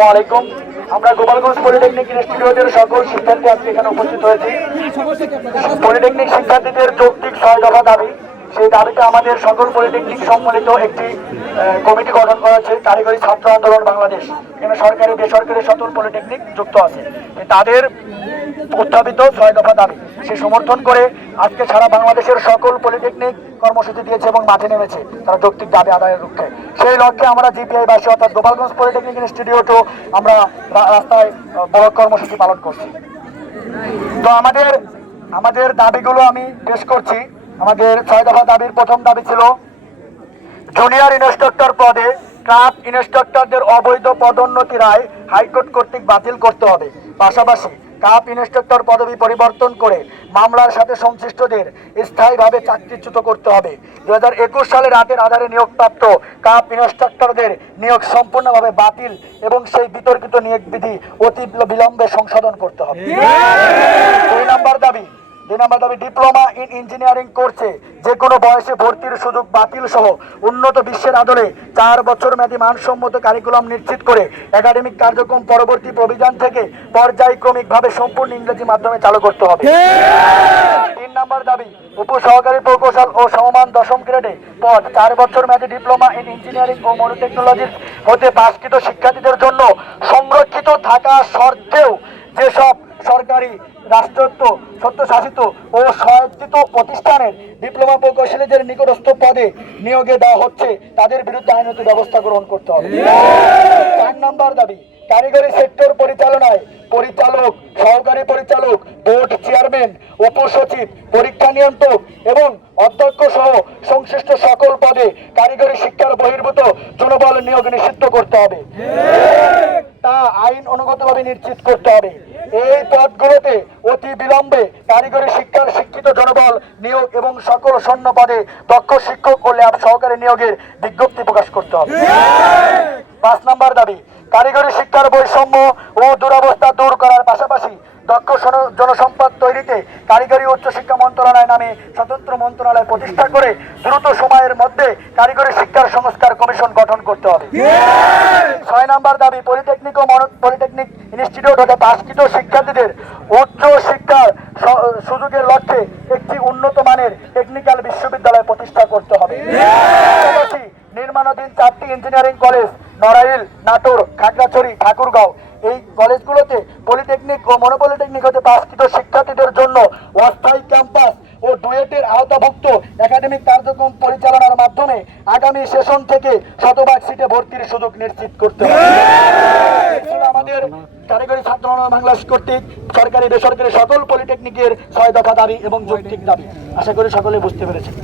আসসালামু আলাইকুম। আমরা গোপালগঞ্জ পলিটেকনিক ইনস্টিটিউটের সকল শিক্ষার্থী আজকে এখানে উপস্থিত হয়েছি। পলিটেকনিক শিক্ষার্থীদের যৌক্তিক ছয় দফা দাবি। সেই দাবিতে আমাদের সকল পলিটেকনিক সম্মিলিত একটি কমিটি গঠন করা হয়েছে। কারিগরি ছাত্র আন্দোলন বাংলাদেশ। এখানে সরকারি, বেসরকারি সকল পলিটেকনিক যুক্ত আছে। তাদের উত্থাপিত ছয় দফা দাবি। সে সমর্থন করে আজকে সারা বাংলাদেশের সকল পলিটেকনিক কর্মসূচি দিয়েছে এবং মাঠে নেমেছে। তারা যৌক্তিক দাবি আদায়ের লক্ষ্যে। সেই লক্ষ্যে আমরা জিপিআই বাসী অর্থাৎ গোপালগঞ্জ পলিটেকনিক ইনস্টিটিউটও আমরা রাস্তায় বড় কর্মসূচি পালন করছি। তো আমাদের আমাদের দাবিগুলো আমি পেশ করছি। আমাদের ছয় দফা দাবির প্রথম দাবি ছিল জুনিয়র ইনস্ট্রাক্টর পদে ক্লাব ইনস্ট্রাক্টরদের অবৈধ পদোন্নতি রায় হাইকোর্ট কর্তৃক বাতিল করতে হবে। পাশাপাশি কাপ ইনস্ট্রাক্টর পদবি পরিবর্তন করে মামলার সাথে সংশ্লিষ্টদের স্থায়ীভাবে চাকরিচ্যুত করতে হবে। দু হাজার একুশ সালে রাতের আধারে নিয়োগপ্রাপ্ত কাপ ইনস্ট্রাক্টরদের নিয়োগ সম্পূর্ণভাবে বাতিল এবং সেই বিতর্কিত নিয়োগ বিধি অতি বিলম্বে সংশোধন করতে হবে। দুই নম্বর দাবি দুই ডিপ্লোমা ইন ইঞ্জিনিয়ারিং করছে। যে কোনো বয়সে ভর্তির সুযোগ বাতিল সহ উন্নত বিশ্বের আদলে চার বছর মেয়াদী মানসম্মত কারিকুলাম নিশ্চিত করে একাডেমিক কার্যক্রম পরবর্তী প্রবিধান থেকে পর্যায়ক্রমিকভাবে সম্পূর্ণ ইংরেজি মাধ্যমে চালু করতে হবে। তিন নম্বর দাবি উপসহকারী প্রকৌশল ও সমমান দশম গ্রেডে পদ চার বছর মেয়াদী ডিপ্লোমা ইন ইঞ্জিনিয়ারিং ও মনোটেকনোলজির হতে পাশকৃত শিক্ষার্থীদের জন্য সংরক্ষিত থাকা সত্ত্বেও যেসব সরকারি রাষ্ট্রত্ব, স্বত্বশাসিত ও স্বায়ত্তিত প্রতিষ্ঠানের ডিপ্লোমা প্রকৌশলীদের নিকটস্থ পদে নিয়োগে দেওয়া হচ্ছে। তাদের বিরুদ্ধে আইনত ব্যবস্থা গ্রহণ করতে হবে। চার নম্বর দাবি, কারিগরি সেক্টর পরিচালনায় পরিচালক, সহকারী পরিচালক, বোর্ড চেয়ারম্যান, উপসচিব, পরীক্ষা নিয়ন্ত্রক এবং অধ্যক্ষ সহ সংশ্লিষ্ট সকল পদে কারিগরি শিক্ষার বহির্ভূত জনবল নিয়োগ নিষিদ্ধ করতে হবে। তা আইন অনুগতভাবে নিশ্চিত করতে হবে। এই পদগুলোতে অতি বিলম্বে কারিগরি শিক্ষার শিক্ষিত জনবল নিয়োগ এবং সকল শূন্য পদে দক্ষ শিক্ষক ও ল্যাব সহকারী নিয়োগের বিজ্ঞপ্তি প্রকাশ করতে হবে। পাঁচ নম্বর দাবি, কারিগরি শিক্ষার বৈষম্য ও দুরবস্থা দূর করার পাশাপাশি দক্ষ জনসম্পদ তৈরিতে কারিগরি উচ্চশিক্ষা মন্ত্রণালয় নামে স্বতন্ত্র মন্ত্রণালয় প্রতিষ্ঠা করে দ্রুত সময়ের মধ্যে কারিগরি শিক্ষার সংস্কার কমিশন গঠন করতে হবে। ছয় নম্বর দাবি, পলিটেকনিক ও পলিটেকনিক ইনস্টিটিউট হতে পাশকৃত শিক্ষার্থীদের উচ্চ শিক্ষার সুযোগের লক্ষ্যে একটি উন্নত মানের টেকনিক্যাল বিশ্ববিদ্যালয় প্রতিষ্ঠা করতে হবে। নির্মাণাধীন চারটি ইঞ্জিনিয়ারিং কলেজ নড়াইল, নাটোর, খাগড়াছড়ি, ঠাকুরগাঁও, এই কলেজগুলোতে পলিটেকনিক ও মনোপলিটেকনিক হতে পাশকৃত ক্যাম্পাস ও ডুয়েটের আওতাভুক্ত একাডেমিক কার্যক্রম পরিচালনার মাধ্যমে আগামী সেশন থেকে শতভাগ সিটে ভর্তির সুযোগ নিশ্চিত করতে হবে। আমাদের কারিগরি ছাত্র বাংলা বাংলাদেশ কর্তৃক সরকারি, বেসরকারি সকল পলিটেকনিকের ছয় দফা দাবি এবং যৌক্তিক দাবি। আশা করি সকলে বুঝতে পেরেছেন।